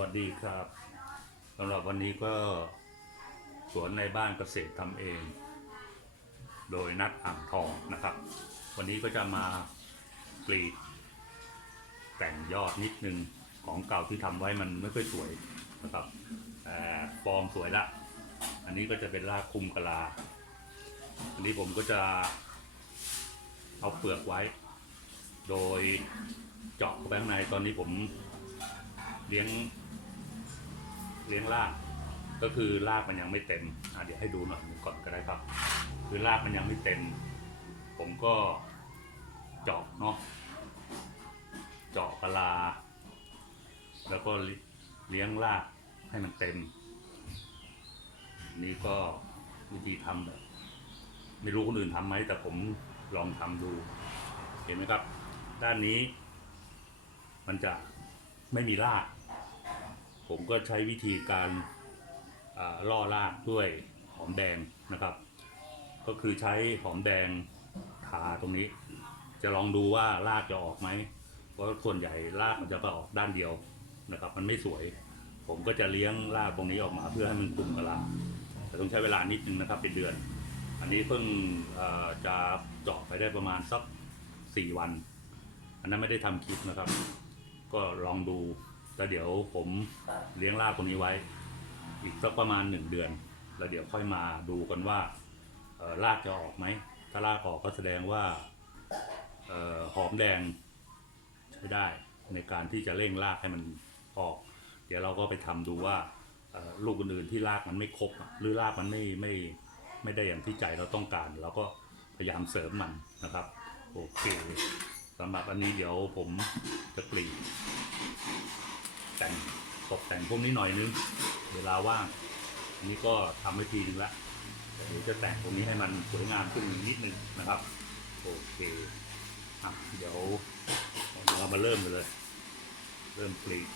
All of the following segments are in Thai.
วัสดีครับสำหรับวันนี้ก็สวนในบ้านเกษตรทำเอง โดยนัดอ่างทองนะครับ วันนี้ก็จะมากรีด แต่งยอดนิดนึงของเก่าที่ทำไว้มันไม่ค่อยสวยนะครับแต่ฟอร์มสวยละ อันนี้ก็จะเป็นรากคุมกะลา อันนี้ผมก็จะเอาเปลือกไว้ โดยเจาะเข้าไปข้างในตอนนี้ผมเลี้ยง เลี้ยงราก ก็คือรากมันยังไม่เต็มอะเดี๋ยวให้ดูหน่อยนึ่งก่อนก็ได้ครับ คือรากมันยังไม่เต็ม ผมก็เจาะเนาะเจาะกะลา แล้วก็เลี้ยงรากให้มันเต็ม นี่ก็วิธีทำแบบไม่รู้คนอื่นทำไหมแต่ผมลองทำดู เห็นไหมครับ ด้านนี้ มันจะไม่มีราก ผมก็ใช้วิธีการล่อรากด้วยหอมแดงนะครับ ก็คือใช้หอมแดงทาตรงนี้ จะลองดูว่ารากจะออกไหมเพราะส่วนใหญ่รากมันจะไปออกด้านเดียวนะครับ มันไม่สวย ผมก็จะเลี้ยงรากตรงนี้ออกมาเพื่อให้มันกลุ่มกะลาแต่ต้องใช้เวลานิดนึงนะครับเป็นเดือน อันนี้เพิ่งจะเจาะไปได้ประมาณสักสี่วัน อันนั้นไม่ได้ทำคลิปนะครับ ก็ลองดู แล้วเดี๋ยวผมเลี้ยงรากตรงนี้ไว้ อีกสักประมาณหนึ่งเดือน แล้วเดี๋ยวค่อยมาดูกันว่าเอ่อรากจะออกไหม ถ้ารากออกก็แสดงว่าออหอมแดงใช้ได้ในการที่จะเร่งรากให้มันออก เดี๋ยวเราก็ไปทำดูว่าลูกอื่นๆที่รากมันไม่ครบหรือรากมันไม่ไม่ไม่ได้อย่างที่ใจเราต้องการ เราก็พยายามเสริมมันนะครับโอเคสำหรับอันนี้เดี๋ยวผมจะกรี แต่งตกแต่งพวกนี้หน่อยนึง เวลาว่างอันนี้ก็ทำไว้ทีนึงละเดี๋ยวจะแต่งตรงนี้ให้มันสวยงามขึ้นนิดนึงนะครับโอเคอะเดี๋ยวเรามาเริ่มกันเลย เริ่มกรีด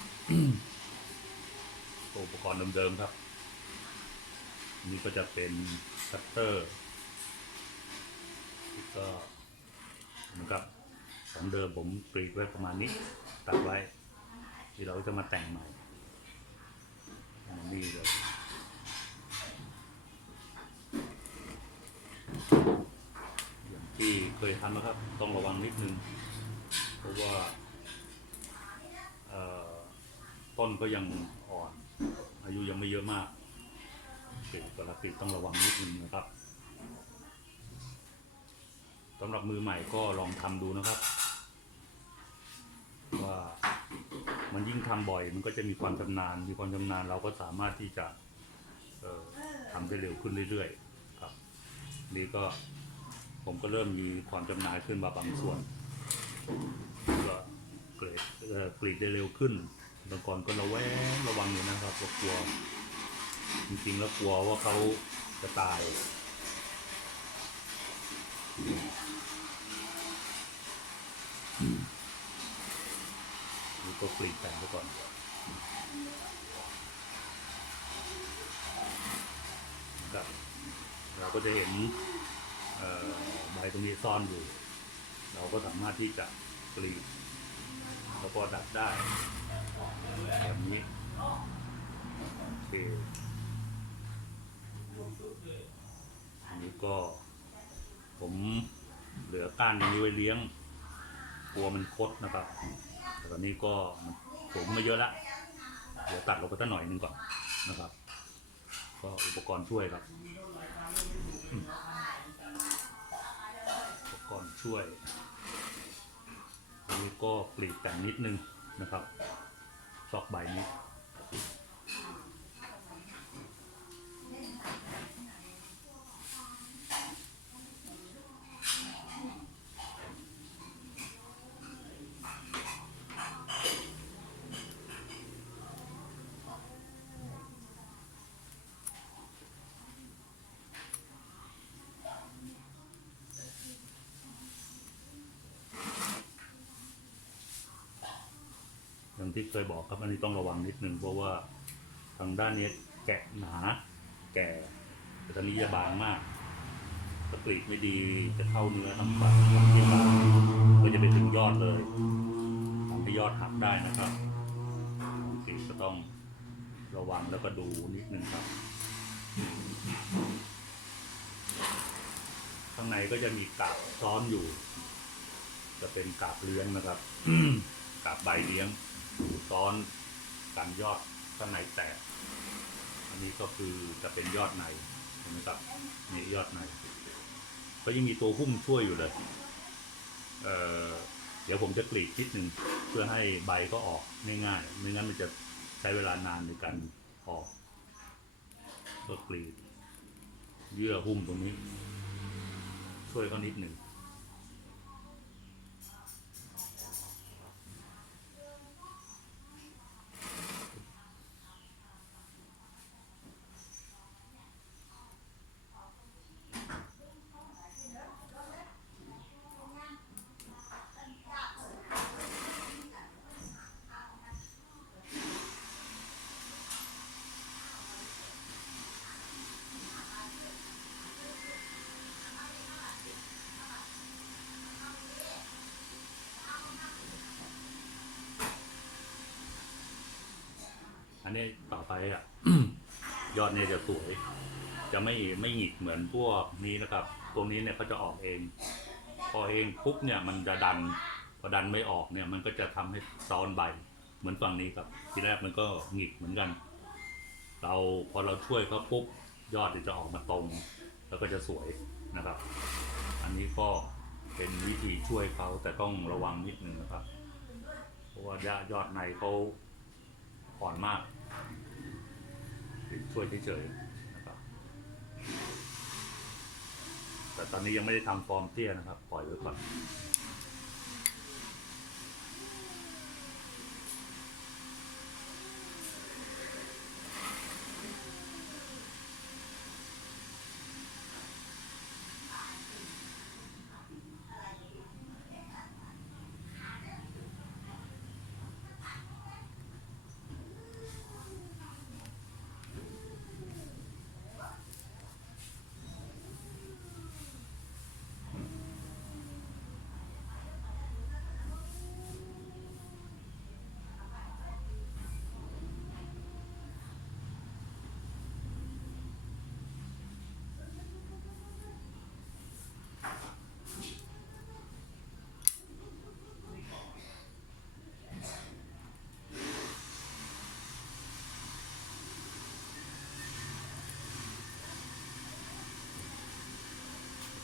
อุปกรณ์เดิมๆครับ นี่ก็จะเป็นคัตเตอร์แล้วก็นะครับของเดิมผมกรีดไว้ประมาณนี้ ตัดไว้ ที่เราจะมาแต่งใหม่อันนี้เลยอย่างที่เคยทำนะครับ ต้องระวังนิดนึง เพราะว่าต้นก็ยังอ่อน อายุยังไม่เยอะมากติดกระติดต้องระวังนิดนึงนะครับสำหรับมือใหม่ก็ลองทำดูนะครับ ว่ามันยิ่ง ทำบ่อย มันก็จะมีความชำนาญ มีความชำนาญเราก็สามารถที่จะทำได้เร็วขึ้นเรื่อยๆครับ นี่ก็ผมก็เริ่มมีความชำนาญขึ้นมาบางส่วน ก็เกรดเกรีดได้เร็วขึ้นเมื่ก่อนก็ระแวงระวังอยู่นะครับก็กลัว จริงๆแล้วกลัวว่าเขาจะตาย นี่ก็กรีดแต่งไปก่อนครับเราก็จะเห็นใบตรงนี้ซ่อนอยู่ เราก็สามารถที่จะกรีดแล้วก็ดัดได้แบบนี้โอเคอันนี้ก็ ผมเหลือก้านอย่างนี้ไว้เลี้ยงกลัวมันคดนะครับ แต่ตอนนี้ก็สูงมาเยอะละเดี๋ยวตัดลงไปสักหน่อยนึงก่อนนะครับ ก็อุปกรณ์ช่วยครับ อุปกรณ์ช่วยอันนี้ก็กรีดแต่งนิดนึงนะครับซอกใบนี้ ที่เคยบอกครับอันนี้ต้องระวังนิดนึงเพราะว่าทางด้านนี้แกะหนาแก่แต่ตอนนี้จะบางมากถ้ากรีดไม่ดีจะเข้าเนื้อทำฝันทำที่บางก็จะไปถึงยอดเลยทำให้ยอดหักได้นะครับกรีดก็ต้องระวังแล้วก็ดูนิดนึงครับข้างในก็จะมีกาบซ้อนอยู่ จะเป็นกาบเลี้ยงนะครับกาบใบเลี้ยง ซ้อนกันยอดข้างในแตก อันนี้ก็คือจะเป็นยอดในเห็นไหมครับนี่ยอดในก็ยังมีตัวหุ้มช่วยอยู่เลยเเดี๋ยวผมจะกรีดนิดหนึ่งเพื่อให้ใบก็ออกง่ายๆไม่งั้นมันจะใช้เวลานานในการออกก็กรีดเยื่อหุ้มตรงนี้ ช่วยเขานิดหนึ่ง นนี้ต่อไปอะ ยอดเนี่ยจะสวย จะไม่ไม่หงิกเหมือนพวกนี้นะครับตรงนี้เนี่ยเขาจะออกเอง พอเองปุ๊บเนี่ยมันจะดันพอดันไม่ออกเนี่ย มันก็จะทำให้ซ้อนใบ เหมือนฝั่งนี้ครับ ทีแรกมันก็หงิกเหมือนกัน เราพอเราช่วยเขาปุ๊บยอดเนี่ยจะออกมาตรง แล้วก็จะสวยนะครับ อันนี้ก็เป็นวิธีช่วยเขาแต่ต้องระวังนิดนึงนะครับ เพราะว่ายอดในเขาอ่อนมาก ช่วยเฉยๆนะครับ แต่ตอนนี้ยังไม่ได้ทำฟอร์มเตี้ยนะครับ ปล่อยไว้ก่อน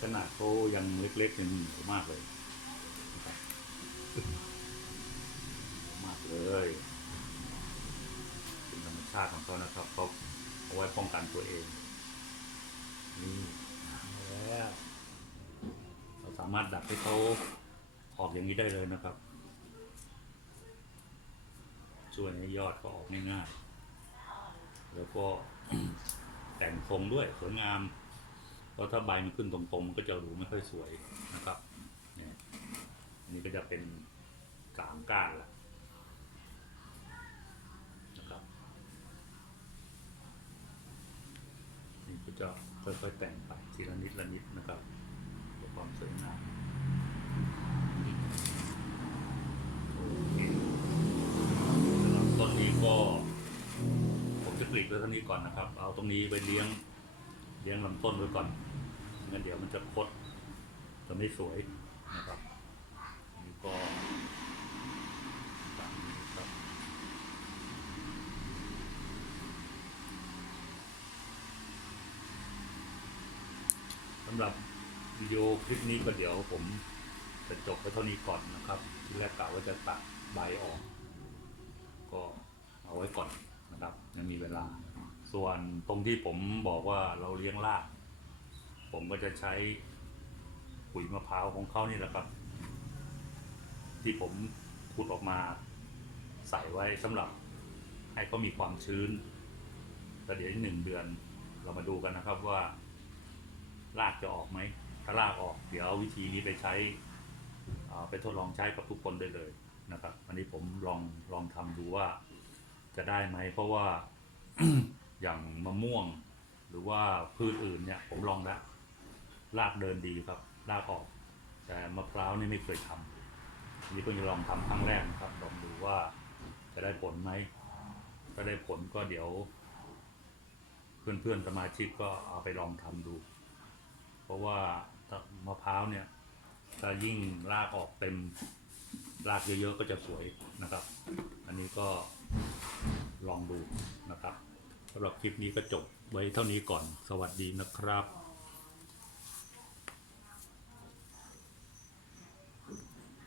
ขนาดเขายังเล็กๆยังเหนียวมากเลยนะครับมากเลยเป็นธรรมชาติของเขานะครับเขาเอาไว้ป้องกันตัวเอง นี่แล้วเราสามารถดัดให้เขาออกอย่างนี้ได้เลยนะครับช่วยให้ยอดเขาออกง่ายๆแล้วก็แต่งทรงด้วยสวยงาม ราะถ้าใบมันขึ้นตรงๆมันก็จะดูไม่ค่อยสวยนะครับเนี่ยอันนี้ก็จะเป็นสามก้านละนะครับนี่ก็จะค่อยๆแต่งไปทีละนิดละนิดนะครับเพื่อความสวยงามสำหรับต้นนี้ก็ผมจะกรีดไว้เท่านี้ก่อนนะครับ เอาตรงนี้ไปเลี้ยงเลี้ยงลำต้นไว้ก่อน งั้นเดี๋ยวมันจะคดจะไม่สวยนะครับนี่ก็ตามนี้ครับสำหรับวิดีโอคลิปนี้ก็เดี๋ยวผมจะจบไปเท่านี้ก่อนนะครับที่แรกกะว่าจะตัดใบออก ก็เอาไว้ก่อนนะครับยังมีเวลา ส่วนตรงที่ผมบอกว่าเราเลี้ยงราก ผมก็จะใช้ปุ๋ยมะพร้าวของเขานี่แหละครับ ที่ผมขุดออกมาใส่ไว้สำหรับให้เขามีความชื้นแล้วเดี๋ยวอีกหนึ่งเดือนเรามาดูกันนะครับว่า รากจะออกไหม ถ้ารากออกเดี๋ยววิธีนี้ไปใช้ไปทดลองใช้กับทุกคนได้เลยนะครับ อันนี้ผมลองลองทำดูว่าจะได้ไหม เพราะว่าอย่างมะม่วงหรือว่าพืชอื่นเนี่ยผมลองแล้ว รากเดินดีครับรากออก แต่มะพร้าวนี่ไม่เคยทำนี่เพิ่งจะลองทำครั้งแรกนะครับ ลองดูว่าจะได้ผลไหมถ้าได้ผลก็เดี๋ยว เพื่อนๆสมาชิกก็เอาไปลองทำดู เพราะว่ามะพร้าวเนี่ยถ้ายิ่งรากออกเต็มรากเยอะๆก็จะสวยนะครับ อันนี้ก็ลองดูนะครับสำหรับคลิปนี้ก็จบไว้เท่านี้ก่อน สวัสดีนะครับ